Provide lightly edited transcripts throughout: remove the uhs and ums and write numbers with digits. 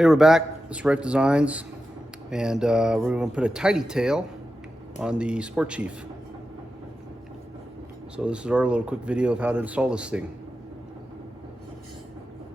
Hey, we're back. It's Reyff Designs, and we're going to put a tidy tail on the Sport Chief. So this is our little quick video of how to install this thing.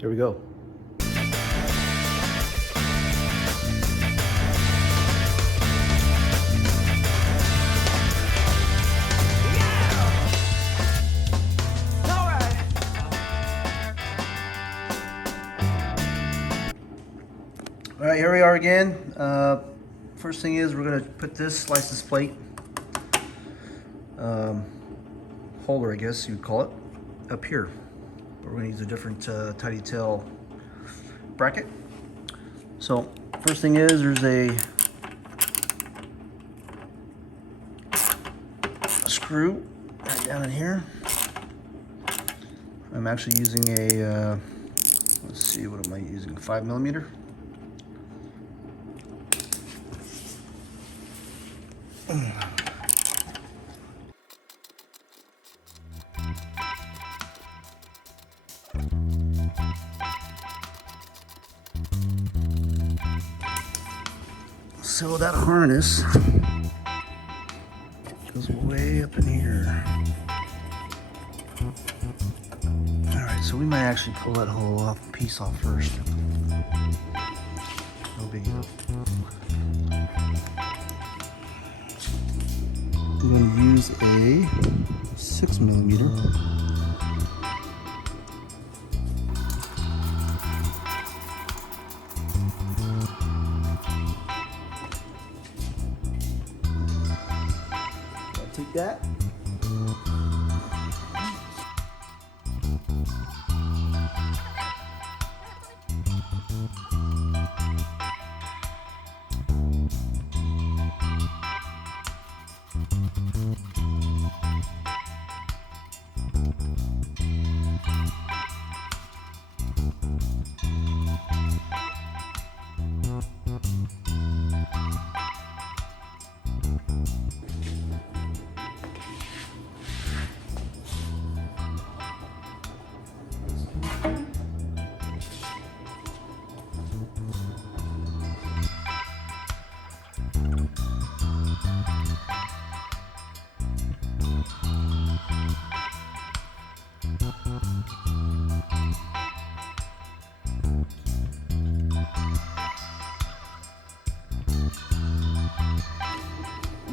Here we go. All right, here we are again. First thing is we're going to put this license plate holder, I guess you'd call it, up here. But we're going to use a different tidy tail bracket. So first thing is there's a screw right down in here. I'm actually using a let's see, what am I using? 5mm. So that harness goes way up in here. All right, so we might actually pull that whole piece off first. No biggie. I'm going to use a 6mm. I'll take that.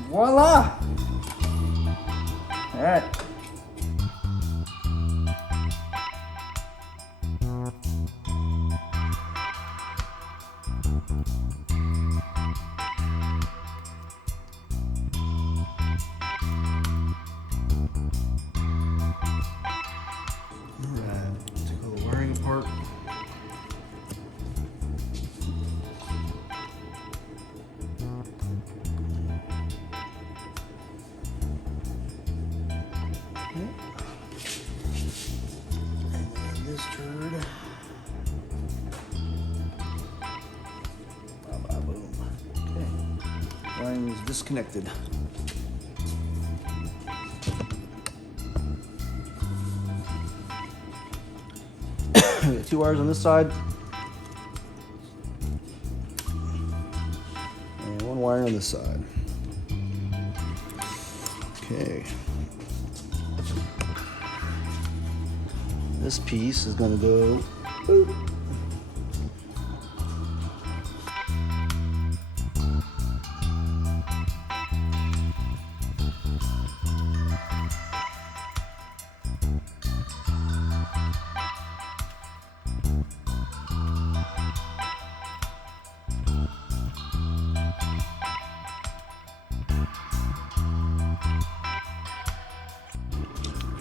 Voila! All right. Take all the wiring apart. This turd. Boom. Okay. Wiring is disconnected. We got 2 wires on this side and 1 wire on this side. Okay. This piece is going to go boop.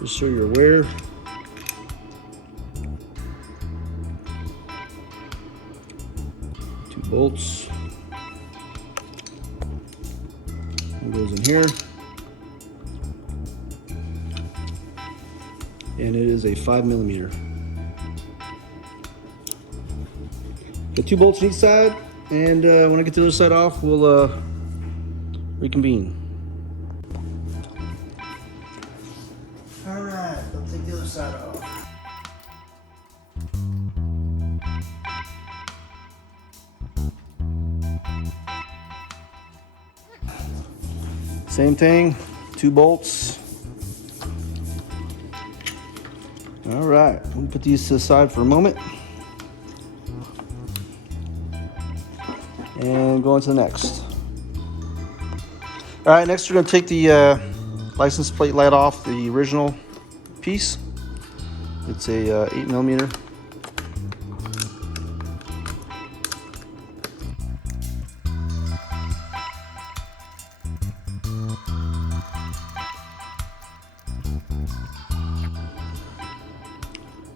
Just so you're aware, bolts. One goes in here, and it is a 5mm. Got 2 bolts on each side, and when I get the other side off, we'll reconvene. All right, I'll take the other side off. Same thing, 2 bolts. All right, we'll put these to the side for a moment. And go on to the next. All right, next we're gonna take the license plate light off the original piece. It's a 8mm.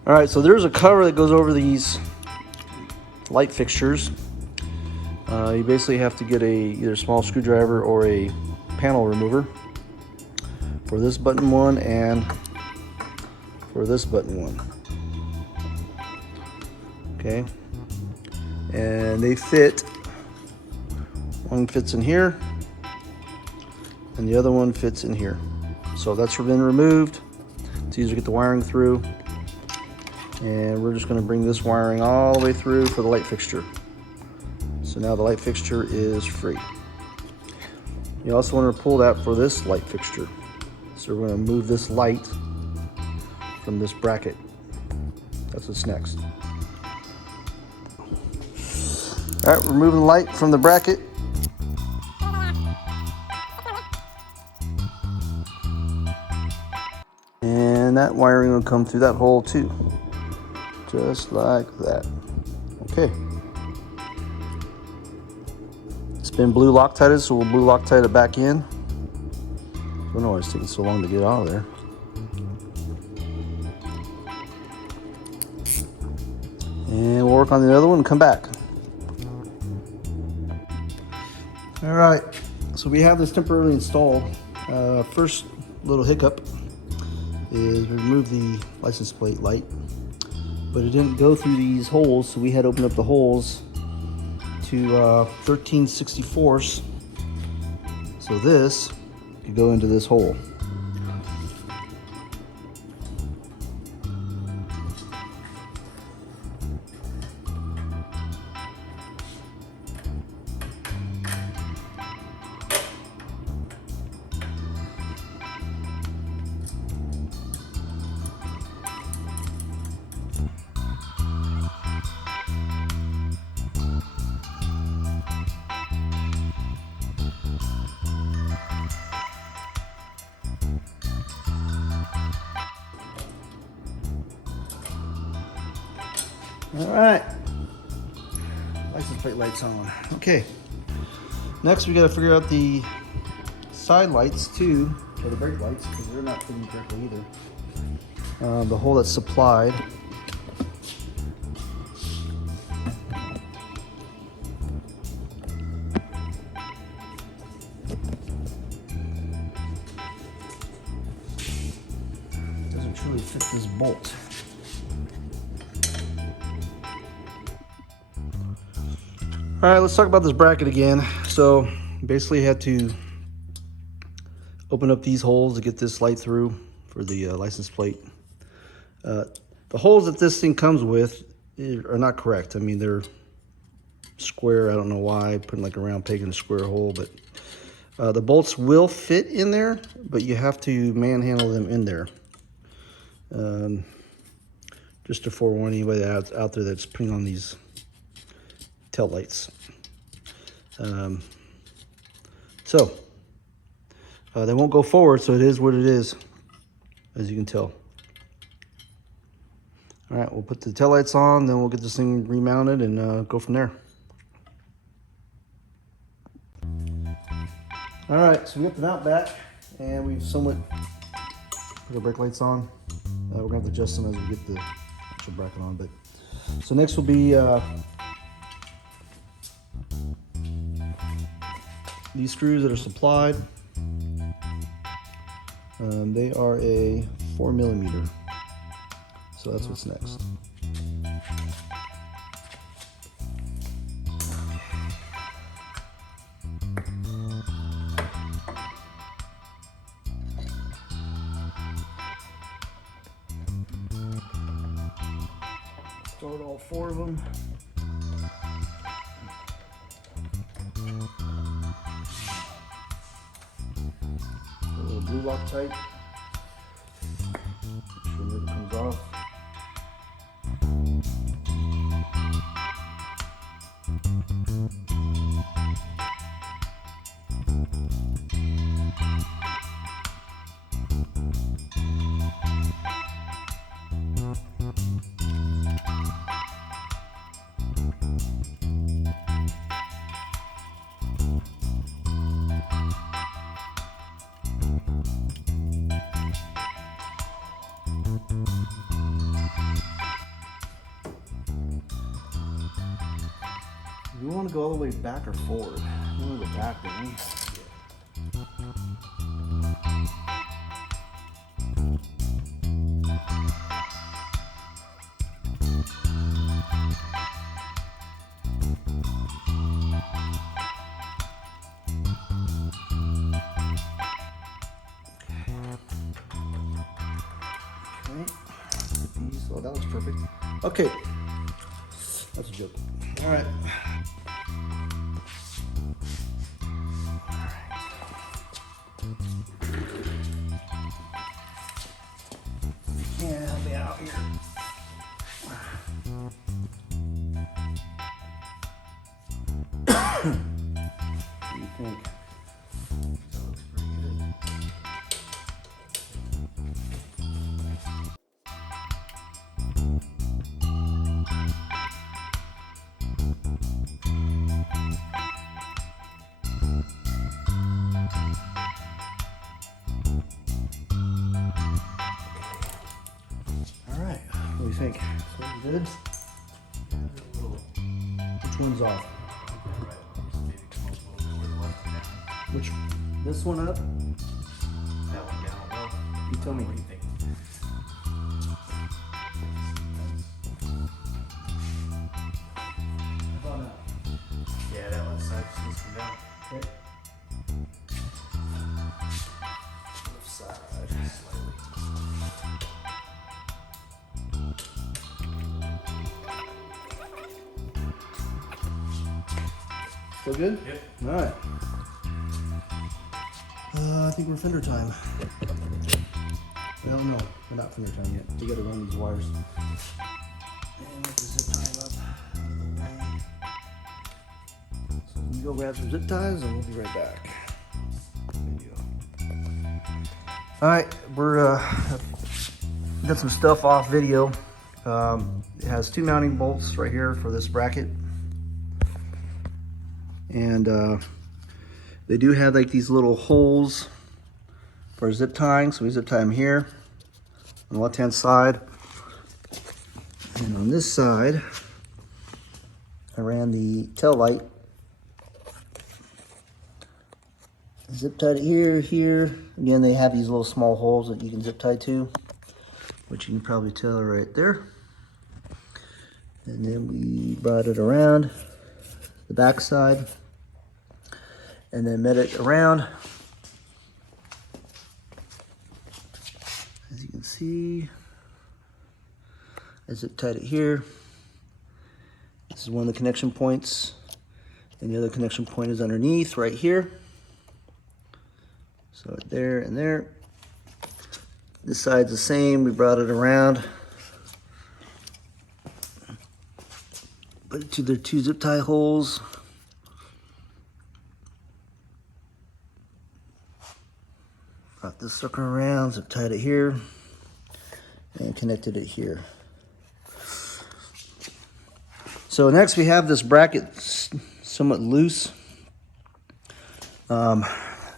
All right, so there's a cover that goes over these light fixtures. You basically have to get either a small screwdriver or a panel remover for this button one and for this button one. Okay, and they fit. One fits in here and the other one fits in here. So that's been removed. It's easier to get the wiring through. And we're just going to bring this wiring all the way through for the light fixture. So now the light fixture is free. You also want to pull that for this light fixture. So we're going to move this light from this bracket. That's what's next. All right, we're moving the light from the bracket. And that wiring will come through that hole too. Just like that. Okay. It's been blue Loctited, so we'll blue Loctite it back in. I don't know why it's taking so long to get out of there. And we'll work on the other one and come back. All right, so we have this temporarily installed. First little hiccup is we removed the license plate light, but it didn't go through these holes, so we had to open up the holes to 13/64. So this could go into this hole. All right, license plate lights on. Okay, next we got to figure out the side lights too, or the brake lights, because they're not fitting correctly either. The hole that's supplied. Doesn't truly fit this bolt. All right, let's talk about this bracket again. So basically had to open up these holes to get this light through for the license plate. The holes that this thing comes with are not correct. I mean, they're square. I don't know why, putting like a round peg in a square hole, but the bolts will fit in there, but you have to manhandle them in there. Just to forewarn anybody out there that's putting on these tail lights. They won't go forward, so it is what it is, as you can tell. All right, we'll put the tail lights on, then we'll get this thing remounted and go from there. All right, so we got the mount back, and we've somewhat put our brake lights on. We're gonna have to adjust them as we get the actual bracket on. But so next will be these screws that are supplied. They are a 4mm, so that's what's next. Start all 4 of them. glue lock tight. Make sure it never comes off. You want to go all the way back or forward? You want to go back, don't you? Oh, that looks perfect. Okay. That's a joke. All right. Yeah, help me out here. What do you think? That looks pretty good. All right, what do you think? Sounds good? Which one's off? Which? This one up? That one down. Well, You tell me. what do you think? How about now? Yeah, that left side just needs to come down. Okay. Left side. Still good? Yep. All right. I think we're fender time. Well, no, we're not fender time yet. We gotta run these wires. And get the zip tie up. So we go grab some zip ties and we'll be right back. All right, we're got some stuff off video. It has two mounting bolts right here for this bracket. And they do have like these little holes for zip tying. So we zip tie them here on the left hand side. And on this side, I ran the tail light. Zip tied it here, here. Again, they have these little small holes that you can zip tie to, which you can probably tell right there. And then we brought it around the back side and then met it around. As you can see, I zip tied it here. This is one of the connection points, and the other connection point is underneath right here. So there and there. This side's the same. We brought it around. Put it to their two zip tie holes. Brought this sucker around, zip tied it here, and connected it here. So next we have this bracket somewhat loose.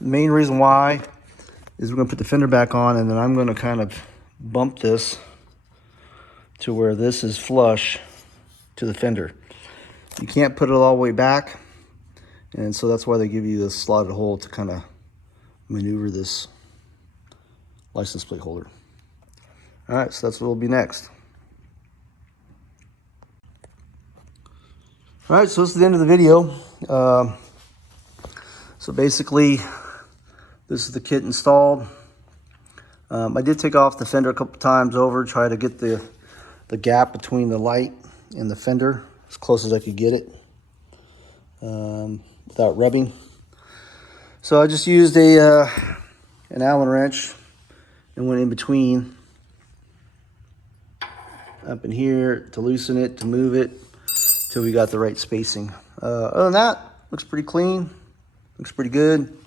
Main reason why is we're gonna put the fender back on, and then I'm gonna kind of bump this to where this is flush to the fender. You can't put it all the way back, and so that's why they give you this slotted hole to kind of maneuver this license plate holder. All right, so that's what will be next. All right, so this is the end of the video. So basically, this is the kit installed. I did take off the fender a couple times over, try to get the gap between the light and the fender as close as I could get it without rubbing. So I just used a an Allen wrench and went in between up in here to loosen it, to move it till we got the right spacing. Other than that, looks pretty clean, looks pretty good.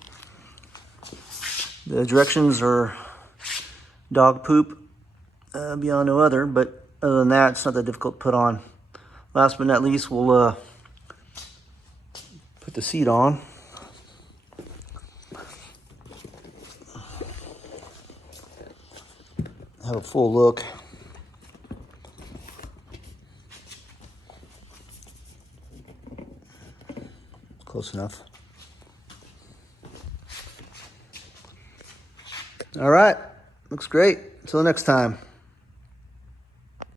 The directions are dog poop beyond no other, but other than that, it's not that difficult to put on. Last but not least, we'll put the seat on. Have a full look. Close enough. All right, looks great. Until next time.